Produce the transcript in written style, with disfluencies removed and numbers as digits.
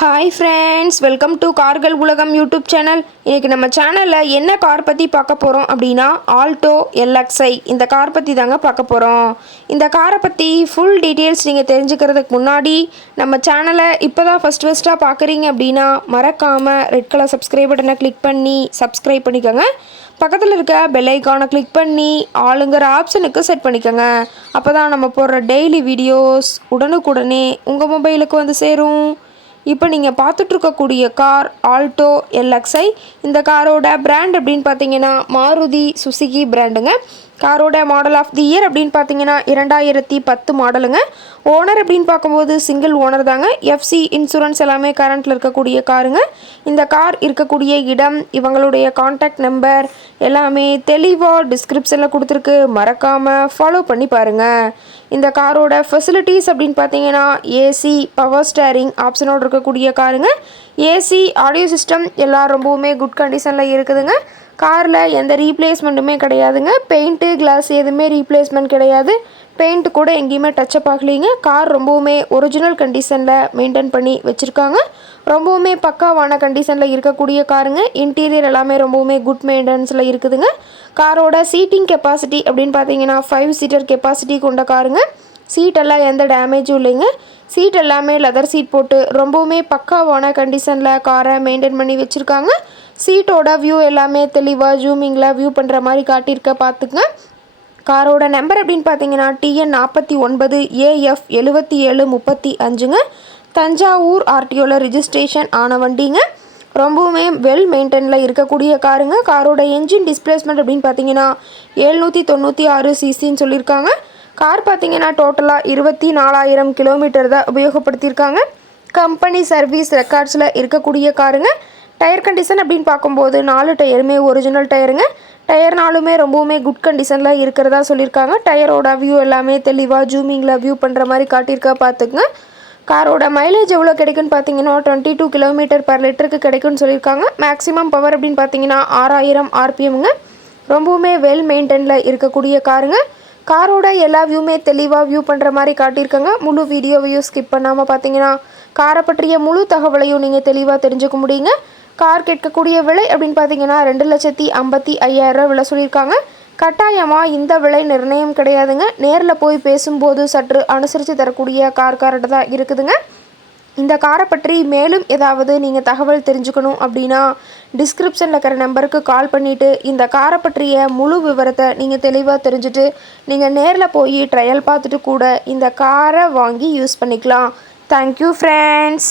Hi friends, welcome to கார்கள் உலகம் YouTube channel. இன்றைக்கி நம்ம சேனலில் என்ன கார் பற்றி பார்க்க போகிறோம் அப்படின்னா ஆல்டோ LXi இந்த கார் பற்றி தாங்க பார்க்க போகிறோம். இந்த காரை பற்றி ஃபுல் டீட்டெயில்ஸ் நீங்கள் தெரிஞ்சுக்கிறதுக்கு முன்னாடி நம்ம சேனலை இப்போ தான் ஃபஸ்ட்டாக பார்க்குறீங்க அப்படின்னா மறக்காமல் ரெட் கலர் சப்ஸ்கிரைப் பட்டனை கிளிக் பண்ணி சப்ஸ்கிரைப் பண்ணிக்கோங்க. பக்கத்தில் இருக்க பெல் ஐக்கானை கிளிக் பண்ணி ஆளுங்கிற ஆப்ஷனுக்கு செட் பண்ணிக்கோங்க. அப்போ தான் நம்ம போடுற டெய்லி வீடியோஸ் உடனுக்குடனே உங்கள் மொபைலுக்கு வந்து சேரும். இப்போ நீங்கள் பார்த்துட்ருக்கக்கூடிய கார் ஆல்டோ LXi. இந்த காரோட பிராண்ட் அப்படின்னு பார்த்தீங்கன்னா மாருதி சுசுகி பிராண்டுங்க. காரோட மாடல் ஆஃப் தி இயர் அப்படின்னு பார்த்தீங்கன்னா 2010 மாடலுங்க. ஓனர் அப்படின்னு பார்க்கும்போது சிங்கிள் ஓனர் தாங்க. FC இன்சூரன்ஸ் எல்லாமே கரண்ட்டில் இருக்கக்கூடிய காருங்க. இந்த கார் இருக்கக்கூடிய இடம், இவங்களுடைய கான்டாக்ட் நம்பர் எல்லாமே தெளிவாக டிஸ்கிரிப்ஷனில் கொடுத்துருக்கு. மறக்காமல் ஃபாலோ பண்ணி பாருங்கள். இந்த காரோட ஃபெசிலிட்டிஸ் அப்படின்னு பார்த்தீங்கன்னா ஏசி, பவர் ஸ்டேரிங் ஆப்ஷனோடு இருக்கக்கூடிய காருங்க. ஏசி, ஆடியோ சிஸ்டம் எல்லாம் ரொம்பவுமே குட் கண்டிஷனில் இருக்குதுங்க. காரில் எந்த ரீப்ளேஸ்மெண்ட்டுமே கிடையாதுங்க. பெயிண்ட்டு, கிளாஸ் எதுவுமே ரீப்ளேஸ்மெண்ட் கிடையாது. பெயிண்ட் கூட எங்கேயுமே டச்சப் ஆகலைங்க. கார் ரொம்பவுமே ஒரிஜினல் கண்டிஷனில் மெயின்டைன் பண்ணி வச்சுருக்காங்க. ரொம்பவுமே பக்காவான கண்டிஷனில் இருக்கக்கூடிய காருங்க. இன்டீரியர் எல்லாமே ரொம்பவுமே குட் மெயின்டெனன்ஸில் இருக்குதுங்க. காரோட சீட்டிங் கெப்பாசிட்டி அப்படின்னு பார்த்தீங்கன்னா 5 சீட்டர் கெப்பாசிட்டி கொண்ட காருங்க. சீட்டெல்லாம் எந்த டேமேஜும் இல்லைங்க. சீட் எல்லாமே லெதர் சீட் போட்டு ரொம்பவுமே பக்காவான கண்டிஷனில் காரை மெயின்டைன் பண்ணி வச்சுருக்காங்க. சீட்டோட வியூ எல்லாமே தெளிவாக ஜூமிங்கில் வியூ பண்ணுற மாதிரி காட்டியிருக்க பார்த்துக்குங்க. காரோட நம்பர் அப்படின்னு பார்த்தீங்கன்னா TN 49 AF 7735ங்க. தஞ்சாவூர் RTOவில் ரிஜிஸ்ட்ரேஷன் ஆன வண்டிங்க. ரொம்பவுமே வெல் மெயின்டைனில் இருக்கக்கூடிய காருங்க. காரோட என்ஜின் டிஸ்பிளேஸ்மெண்ட் அப்படின்னு பார்த்தீங்கன்னா 796 cc சொல்லியிருக்காங்க. கார் பார்த்தீங்கன்னா டோட்டலாக 24,000 கிலோமீட்டர் தான் உபயோகப்படுத்தியிருக்காங்க. கம்பெனி சர்வீஸ் ரெக்கார்ட்ஸில் இருக்கக்கூடிய காருங்க. டயர் கண்டிஷன் அப்படின்னு பார்க்கும்போது 4 டயருமே ஒரிஜினல் டயருங்க. டயர் நாலுமே ரொம்பவுமே குட் கண்டிஷனில் இருக்கிறதா சொல்லியிருக்காங்க. டயரோட வியூ எல்லாமே தெளிவாக ஜூமிங்கில் வியூ பண்ணுற மாதிரி காட்டியிருக்கா பார்த்துக்குங்க. காரோட மைலேஜ் எவ்வளோ கிடைக்குன்னு பார்த்தீங்கன்னா 22 கிலோமீட்டர் பர் லிட்டருக்கு கிடைக்குன்னு சொல்லியிருக்காங்க. மேக்ஸிமம் பவர் அப்படின்னு பார்த்தீங்கன்னா 6000 RPMங்க. ரொம்பவுமே வெல் மெயின்டைனில் இருக்கக்கூடிய காருங்க. காரோட எல்லா வியூமே தெளிவாக வியூ பண்ணுற மாதிரி காட்டியிருக்காங்க. முழு வீடியோவையும் ஸ்கிப் பண்ணாமல் பார்த்தீங்கன்னா காரை பற்றிய முழு தகவலையும் நீங்கள் தெளிவாக தெரிஞ்சுக்க முடியுங்க. கார் கேட்கக்கூடிய விலை அப்படின்னு பார்த்தீங்கன்னா 2,55,000 விலை சொல்லியிருக்காங்க. கட்டாயமாக இந்த விலை நிர்ணயம் கிடையாதுங்க. நேரில் போய் பேசும்போது சற்று அனுசரித்து தரக்கூடிய கார்கிட்ட தான் இருக்குதுங்க. இந்த காரை பற்றி மேலும் ஏதாவது நீங்கள் தகவல் தெரிஞ்சுக்கணும் அப்படின்னா டிஸ்கிரிப்ஷனில் இருக்கிற நம்பருக்கு கால் பண்ணிவிட்டு இந்த காரை பற்றிய முழு விவரத்தை நீங்கள் தெளிவாக தெரிஞ்சுட்டு நீங்கள் நேரில் போய் ட்ரையல் பார்த்துட்டு கூட இந்த காரை வாங்கி யூஸ் பண்ணிக்கலாம். Thank you friends.